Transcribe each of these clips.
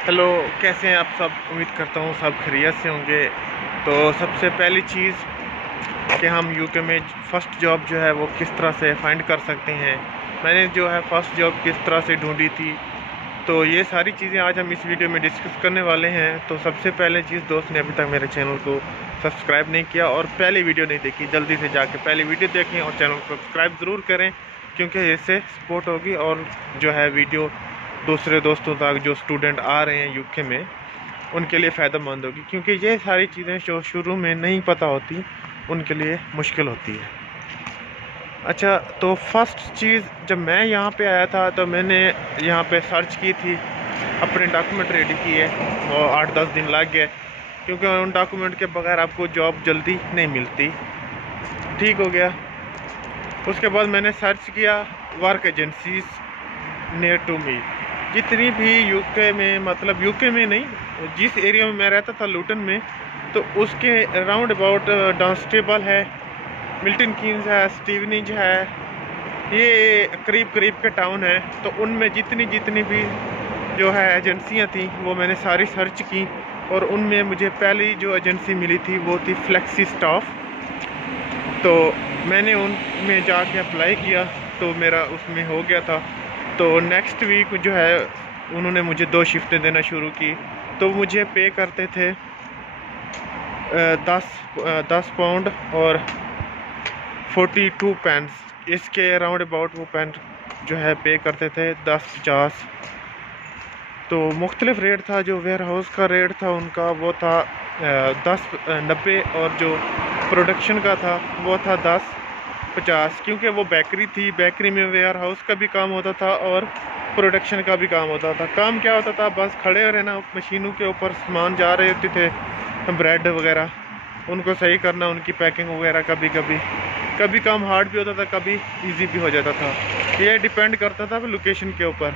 Hello, कैसे हैं आप सब। उम्मीद करता हूँ सब खैरियत से होंगे। तो सबसे पहली चीज़ कि हम यूके में फ़र्स्ट जॉब जो है वो किस तरह से फाइंड कर सकते हैं। मैंने जो है फ़र्स्ट जॉब किस तरह से ढूंढी थी, तो ये सारी चीज़ें आज हम इस वीडियो में डिस्कस करने वाले हैं। तो सबसे पहले चीज़, दोस्त ने अभी तक मेरे चैनल को सब्सक्राइब नहीं किया और पहली वीडियो नहीं देखी, जल्दी से जाके पहली वीडियो देखें और चैनल को सब्सक्राइब ज़रूर करें, क्योंकि इससे सपोर्ट होगी और जो है वीडियो दूसरे दोस्तों तक जो स्टूडेंट आ रहे हैं यूके में उनके लिए फ़ायदेमंद होगी, क्योंकि ये सारी चीज़ें जो शुरू में नहीं पता होती उनके लिए मुश्किल होती है। अच्छा, तो फर्स्ट चीज़, जब मैं यहाँ पे आया था तो मैंने यहाँ पे सर्च की थी, अपने डॉक्यूमेंट रेडी किए और 8-10 दिन लग गए, क्योंकि उन डॉक्यूमेंट के बगैर आपको जॉब जल्दी नहीं मिलती। ठीक हो गया। उसके बाद मैंने सर्च किया work agencies near to me. जितनी भी यूके में, मतलब यूके में नहीं, जिस एरिया में मैं रहता था लूटन में, तो उसके राउंड अबाउट डांस्टेबल है, मिल्टन कीन्स है, स्टीवनिज है, ये करीब करीब के टाउन है। तो उनमें जितनी जितनी भी जो है एजेंसियां थी वो मैंने सारी सर्च की, और उनमें मुझे पहली जो एजेंसी मिली थी वो थी फ्लेक्सी स्टाफ। तो मैंने उनमें जाके अप्लाई किया, तो मेरा उसमें हो गया था। तो नेक्स्ट वीक जो है उन्होंने मुझे 2 शिफ्टें देना शुरू की। तो मुझे पे करते थे 10 पाउंड और 42 पेंस, इसके अराउंड अबाउट वो पेंट जो है पे करते थे 10-50। तो मुख्तलिफ रेट था। जो वेयर हाउस का रेट था उनका वो था 10-90, और जो प्रोडक्शन का था वो था 10-50, क्योंकि वो बेकरी थी। बेकरी में वेयर हाउस का भी काम होता था और प्रोडक्शन का भी काम होता था। काम क्या होता था, बस खड़े रहना मशीनों के ऊपर, सामान जा रहे होते थे, ब्रेड वगैरह उनको सही करना, उनकी पैकिंग वगैरह। कभी काम हार्ड भी होता था, कभी इजी भी हो जाता था। ये डिपेंड करता था लोकेशन के ऊपर।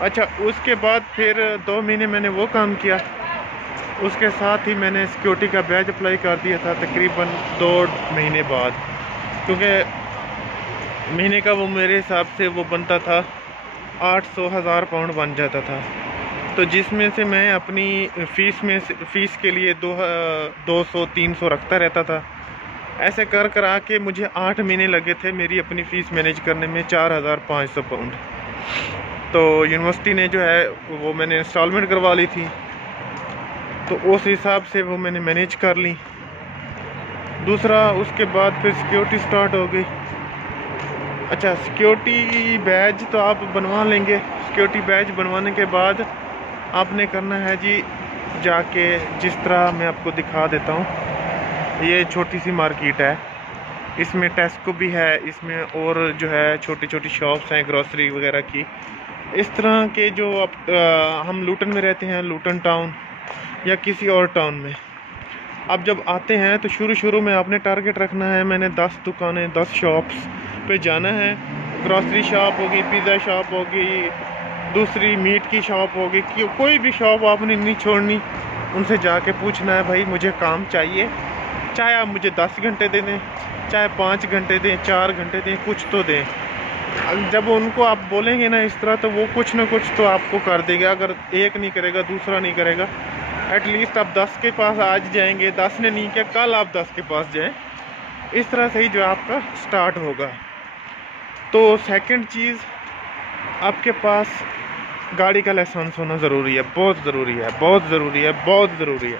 अच्छा, उसके बाद फिर 2 महीने मैंने वो काम किया। उसके साथ ही मैंने सिक्योरिटी का बैज अप्लाई कर दिया था तकरीबन 2 महीने बाद, क्योंकि महीने का वो मेरे हिसाब से वो बनता था 800-1000 पाउंड बन जाता था। तो जिसमें से मैं अपनी फ़ीस के लिए 200-300 रखता रहता था। ऐसे कर आके मुझे 8 महीने लगे थे मेरी अपनी फ़ीस मैनेज करने में, 4500 पाउंड। तो यूनिवर्सिटी ने जो है वो मैंने इंस्टॉलमेंट करवा ली थी, तो उस हिसाब से वो मैंने मैनेज कर ली। दूसरा, उसके बाद फिर सिक्योरिटी स्टार्ट हो गई। अच्छा, सिक्योरिटी बैज तो आप बनवा लेंगे। सिक्योरिटी बैज बनवाने के बाद आपने करना है जी, जाके जिस तरह मैं आपको दिखा देता हूँ। ये छोटी सी मार्केट है, इसमें टेस्को भी है, इसमें और जो है छोटी छोटी शॉप्स हैं ग्रोसरी वगैरह की। इस तरह के जो हम लूटन में रहते हैं, लूटन टाउन या किसी और टाउन में आप जब आते हैं तो शुरू में आपने टारगेट रखना है, मैंने 10 दुकानें, 10 शॉप्स पे जाना है। ग्रोसरी शॉप होगी, पिज़्ज़ा शॉप होगी, दूसरी मीट की शॉप होगी, कोई भी शॉप आपने नहीं छोड़नी। उनसे जाके पूछना है, भाई मुझे काम चाहिए, चाहे आप मुझे 10 घंटे दे दें, चाहे 5 घंटे दें, 4 घंटे दें, कुछ तो दें। जब उनको आप बोलेंगे ना इस तरह, तो वो कुछ ना कुछ तो आपको कर देगा। अगर एक नहीं करेगा दूसरा नहीं करेगा, एटलीस्ट आप 10 के पास आज जाएंगे, 10 ने नहीं किया कल आप 10 के पास जाएं। इस तरह से ही जो आपका स्टार्ट होगा। तो सेकंड चीज़, आपके पास गाड़ी का लाइसेंस होना ज़रूरी है, बहुत ज़रूरी है, बहुत ज़रूरी है, बहुत ज़रूरी है।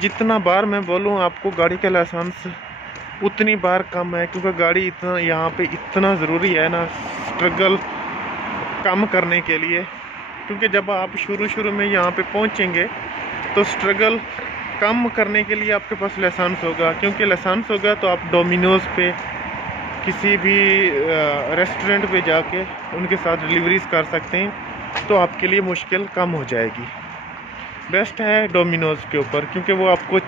जितना बार मैं बोलूँ आपको गाड़ी का लाइसेंस, उतनी बार कम है, क्योंकि गाड़ी इतना यहाँ पे इतना ज़रूरी है ना स्ट्रगल कम करने के लिए। क्योंकि जब आप शुरू में यहाँ पे पहुँचेंगे तो स्ट्रगल कम करने के लिए आपके पास लाइसेंस होगा, क्योंकि लाइसेंस होगा तो आप डोमिनोज़ पे, किसी भी रेस्टोरेंट पे जाके उनके साथ डिलीवरीज कर सकते हैं, तो आपके लिए मुश्किल कम हो जाएगी। बेस्ट है डोमिनोज़ के ऊपर, क्योंकि वो आपको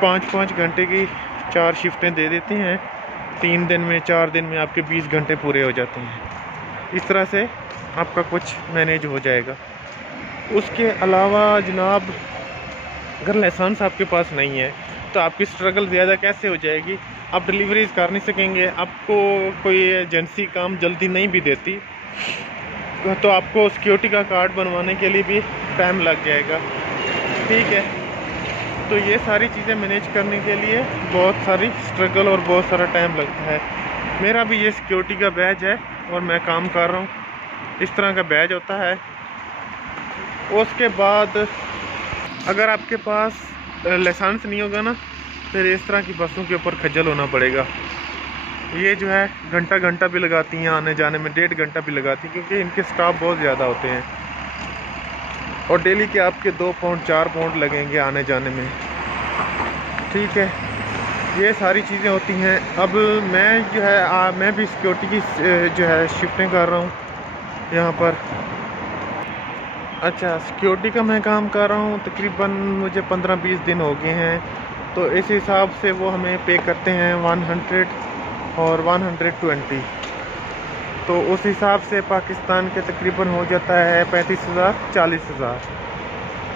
5-5 घंटे की 4 शिफ्टें दे देते हैं। 3 दिन में, 4 दिन में आपके 20 घंटे पूरे हो जाते हैं। इस तरह से आपका कुछ मैनेज हो जाएगा। उसके अलावा जनाब, अगर लाइसेंस आपके पास नहीं है तो आपकी स्ट्रगल ज़्यादा कैसे हो जाएगी, आप डिलीवरीज कर नहीं सकेंगे, आपको कोई एजेंसी काम जल्दी नहीं भी देती। तो आपको सिक्योरिटी का कार्ड बनवाने के लिए भी टाइम लग जाएगा। ठीक है, तो ये सारी चीज़ें मैनेज करने के लिए बहुत सारी स्ट्रगल और बहुत सारा टाइम लगता है। मेरा भी ये सिक्योरिटी का बैज है और मैं काम कर रहा हूँ, इस तरह का बैज होता है। उसके बाद अगर आपके पास लाइसेंस नहीं होगा ना, फिर इस तरह की बसों के ऊपर खज्जल होना पड़ेगा। ये जो है घंटा घंटा भी लगाती हैं आने जाने में, 1.5 घंटा भी लगाती हैं, क्योंकि इनके स्टाफ बहुत ज़्यादा होते हैं और डेली के आपके 2 पाउंड 4 पाउंड लगेंगे आने जाने में। ठीक है, ये सारी चीज़ें होती हैं। अब मैं जो है मैं भी सिक्योरिटी की जो है शिफ्टिंग कर रहा हूँ यहाँ पर। अच्छा, सिक्योरिटी का मैं काम कर रहा हूँ, तकरीबन मुझे 15-20 दिन हो गए हैं। तो इस हिसाब से वो हमें पे करते हैं 100 और 120। तो उस हिसाब से पाकिस्तान के तकरीबन हो जाता है 35,000 40,000।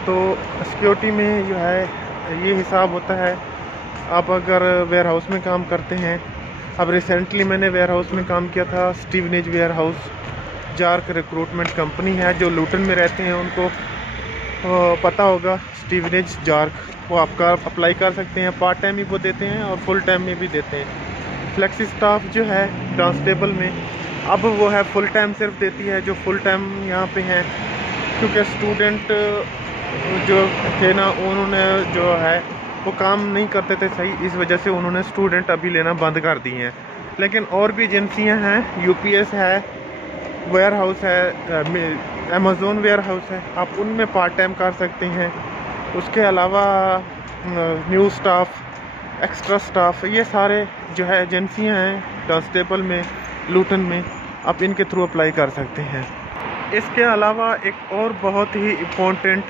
तो सिक्योरिटी में जो है ये हिसाब होता है। आप अगर वेयर हाउस में काम करते हैं, अब रिसेंटली मैंने वेयर हाउस में काम किया था, स्टीवनेज वेयर हाउस, जार्क रिक्रूटमेंट कंपनी है। जो लूटन में रहते हैं उनको पता होगा स्टीवनेज जार्क, वो आपका अप्लाई कर सकते हैं। पार्ट टाइम भी वो देते हैं और फुल टाइम में भी देते हैं। फ्लेक्सी स्टाफ जो है ट्रांसटेबल में, अब वो है फुल टाइम सिर्फ देती है जो फुल टाइम यहाँ पे हैं, क्योंकि स्टूडेंट जो थे ना, उन्होंने जो है वो काम नहीं करते थे सही, इस वजह से उन्होंने स्टूडेंट अभी लेना बंद कर दिए हैं। लेकिन और भी एजेंसियाँ हैं, यूपीएस है, वेयर हाउस है, अमेज़ोन वेयर हाउस है, आप उनमें पार्ट टाइम कर सकते हैं। उसके अलावा न्यू स्टाफ, एक्स्ट्रा स्टाफ, ये सारे जो है एजेंसियां हैं ट्रांसटेबल में, लूटन में, आप इनके थ्रू अप्लाई कर सकते हैं। इसके अलावा एक और बहुत ही इम्पोर्टेंट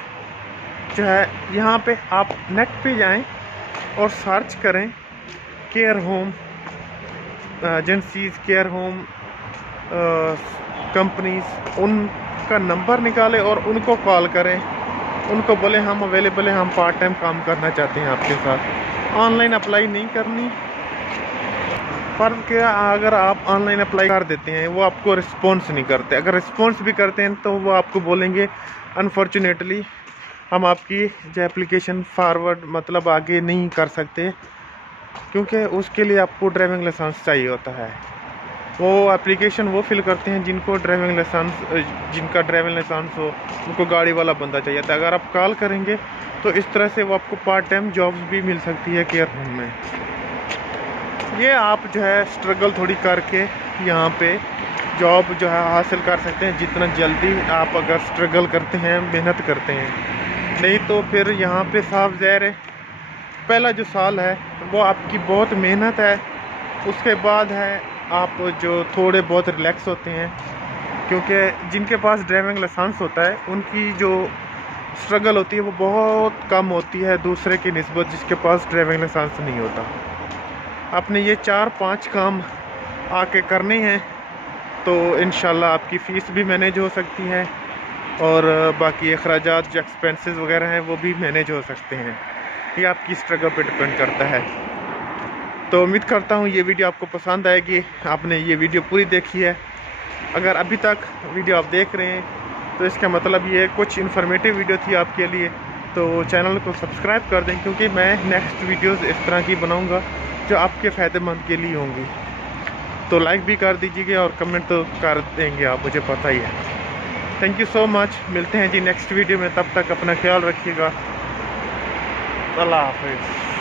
जो है, यहाँ पे आप नेट पे जाएं और सर्च करें care home agencies, care home companies, उनका नंबर निकालें और उनको कॉल करें, उनको बोले हम अवेलेबल हैं, हम पार्ट टाइम काम करना चाहते हैं आपके साथ। ऑनलाइन अप्लाई नहीं करनी। फ़र्क क्या, अगर आप ऑनलाइन अप्लाई कर देते हैं वो आपको रिस्पॉन्स नहीं करते, अगर रिस्पॉन्स भी करते हैं तो वो आपको बोलेंगे अनफॉर्चुनेटली हम आपकी जो एप्लीकेशन फॉरवर्ड मतलब आगे नहीं कर सकते, क्योंकि उसके लिए आपको ड्राइविंग लाइसेंस चाहिए होता है। वो एप्लीकेशन वो फिल करते हैं जिनको ड्राइविंग लाइसेंस, जिनका ड्राइविंग लाइसेंस हो, उनको गाड़ी वाला बंदा चाहिए था। अगर आप कॉल करेंगे तो इस तरह से वो आपको पार्ट टाइम जॉब्स भी मिल सकती है केयर होम में। ये आप जो है स्ट्रगल थोड़ी करके यहाँ पे जॉब जो है हासिल कर सकते हैं, जितना जल्दी आप अगर स्ट्रगल करते हैं, मेहनत करते हैं। नहीं तो फिर यहाँ पे साफ ज़ाहिर है पहला जो साल है वो आपकी बहुत मेहनत है, उसके बाद है आप जो थोड़े बहुत रिलैक्स होते हैं, क्योंकि जिनके पास ड्राइविंग लाइसेंस होता है उनकी जो स्ट्रगल होती है वो बहुत कम होती है दूसरे की निस्बत जिसके पास ड्राइविंग लाइसेंस नहीं होता। आपने ये 4-5 काम आके करने हैं तो इंशाल्लाह आपकी फ़ीस भी मैनेज हो सकती है और बाकी अखराजात जो एक्सपेंसेस वगैरह हैं वो भी मैनेज हो सकते हैं। ये आपकी स्ट्रगल पे डिपेंड करता है। तो उम्मीद करता हूँ ये वीडियो आपको पसंद आएगी। आपने ये वीडियो पूरी देखी है। अगर अभी तक वीडियो आप देख रहे हैं तो इसका मतलब ये कुछ इन्फॉर्मेटिव वीडियो थी आपके लिए, तो चैनल को सब्सक्राइब कर दें, क्योंकि मैं नेक्स्ट वीडियोस इस तरह की बनाऊंगा जो आपके फ़ायदेमंद के लिए होंगी। तो लाइक भी कर दीजिएगा और कमेंट तो कर देंगे आप, मुझे पता ही है। Thank you so much. मिलते हैं जी नेक्स्ट वीडियो में, तब तक अपना ख्याल रखिएगा। अल्लाह हाफिज़।